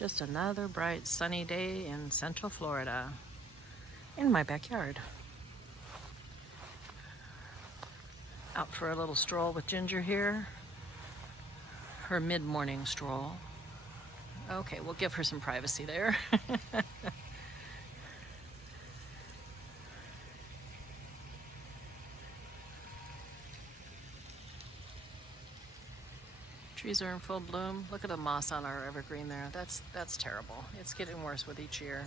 Just another bright sunny day in Central Florida, in my backyard. Out for a little stroll with Ginger here. Her mid-morning stroll. Okay, we'll give her some privacy there. Trees are in full bloom. Look at the moss on our evergreen there. That's terrible. It's getting worse with each year.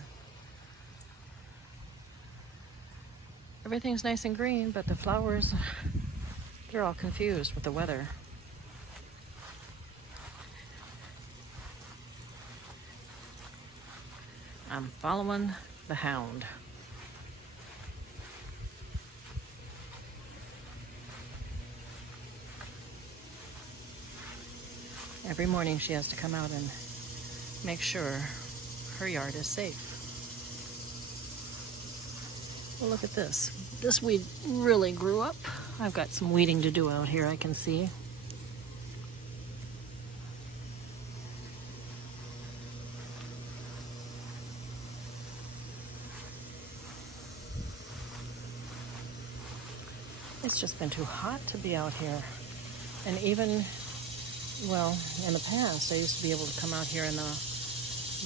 Everything's nice and green, but the flowers, they're all confused with the weather. I'm following the hound. Every morning she has to come out and make sure her yard is safe. Well, look at this. This weed really grew up. I've got some weeding to do out here, I can see. It's just been too hot to be out here. And even, well, in the past, I used to be able to come out here in the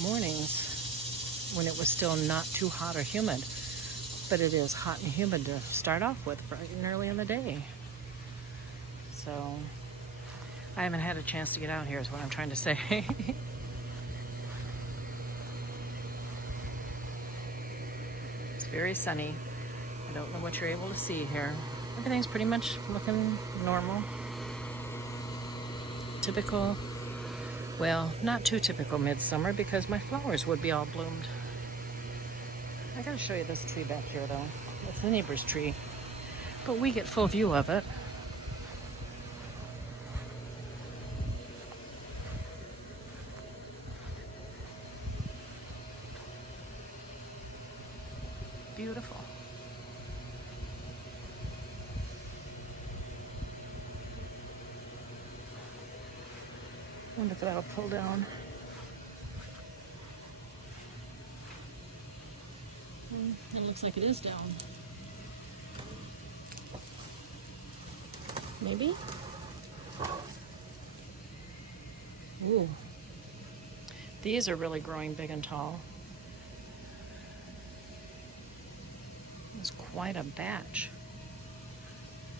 mornings when it was still not too hot or humid. But it is hot and humid to start off with bright and early in the day. So I haven't had a chance to get out here is what I'm trying to say. It's very sunny. I don't know what you're able to see here. Everything's pretty much looking normal. Typical, well, not too typical midsummer because my flowers would be all bloomed. I gotta show you this tree back here though. It's the neighbor's tree, but we get full view of it. Beautiful. I wonder if that'll pull down. It looks like it is down. Maybe? Ooh. These are really growing big and tall. It's quite a batch.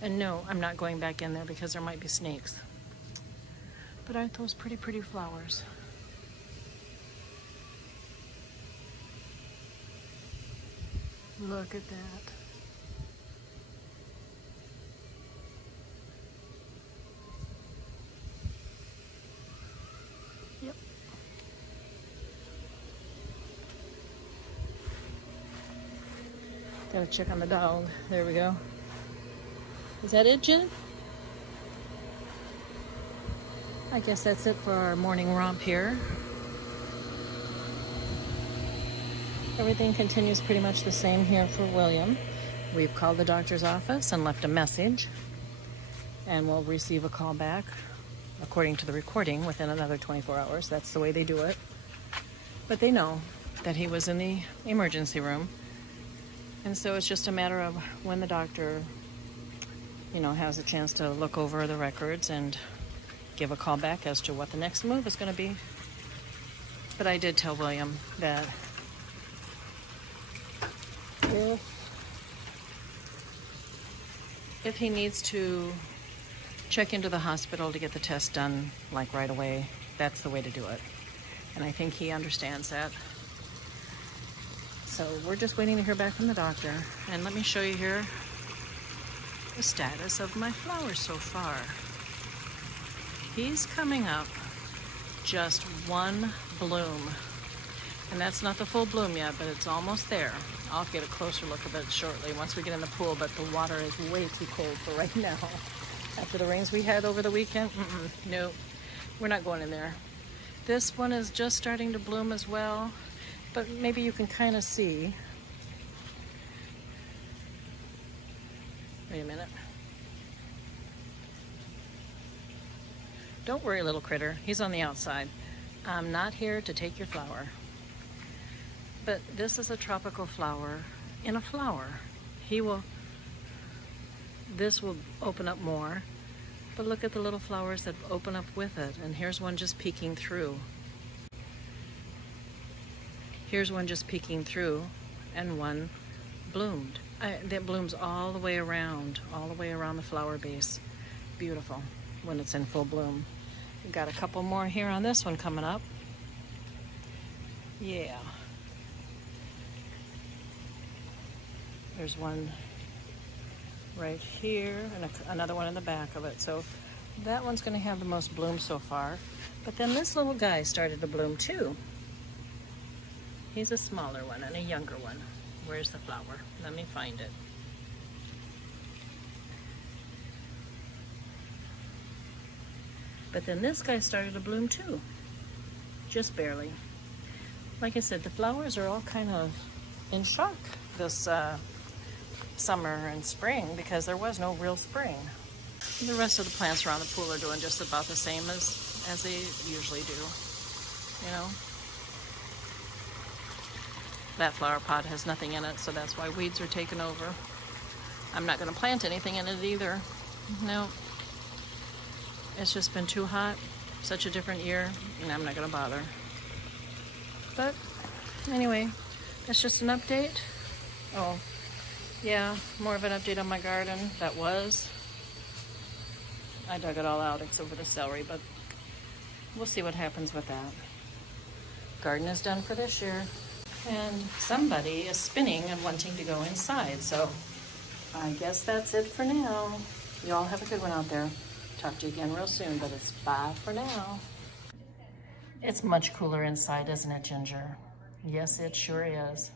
And no, I'm not going back in there because there might be snakes. But aren't those pretty, pretty flowers? Look at that. Yep. Gotta check on the dog. There we go. Is that it, Jen? I guess that's it for our morning romp here. Everything continues pretty much the same here for William. We've called the doctor's office and left a message, and we'll receive a call back, according to the recording, within another 24 hours. That's the way they do it. But they know that he was in the emergency room, and so it's just a matter of when the doctor, has a chance to look over the records and give a call back as to what the next move is going to be. But I did tell William that if he needs to check into the hospital to get the test done, like right away, that's the way to do it. And I think he understands that. So we're just waiting to hear back from the doctor. And let me show you here the status of my flowers so far. He's coming up just one bloom. And that's not the full bloom yet, but it's almost there. I'll get a closer look of it shortly once we get in the pool, but the water is way too cold for right now. After the rains we had over the weekend, no, we're not going in there. This one is just starting to bloom as well, but maybe you can kind of see. Wait a minute. Don't worry, little critter. He's on the outside. I'm not here to take your flower. But this is a tropical flower in a flower. This will open up more, but look at the little flowers that open up with it. And here's one just peeking through. Here's one just peeking through, and one bloomed. That blooms all the way around the flower base. Beautiful when it's in full bloom. We've got a couple more here on this one coming up. Yeah. There's one right here and another one in the back of it. So that one's going to have the most bloom so far. But then this little guy started to bloom too. He's a smaller one and a younger one. Where's the flower? Let me find it. But then this guy started to bloom too. Just barely. Like I said, the flowers are all kind of in shock this summer and spring because there was no real spring. The rest of the plants around the pool are doing just about the same as they usually do, you know. That flower pot has nothing in it, so that's why weeds are taking over. I'm not going to plant anything in it either. No. It's just been too hot, such a different year, and I'm not going to bother. But anyway, that's just an update. Oh, yeah, more of an update on my garden. I dug it all out except for the celery, but we'll see what happens with that. Garden is done for this year. And somebody is spinning and wanting to go inside, so I guess that's it for now. You all have a good one out there. Talk to you again real soon, but it's bye for now. It's much cooler inside, isn't it, Ginger? Yes, it sure is.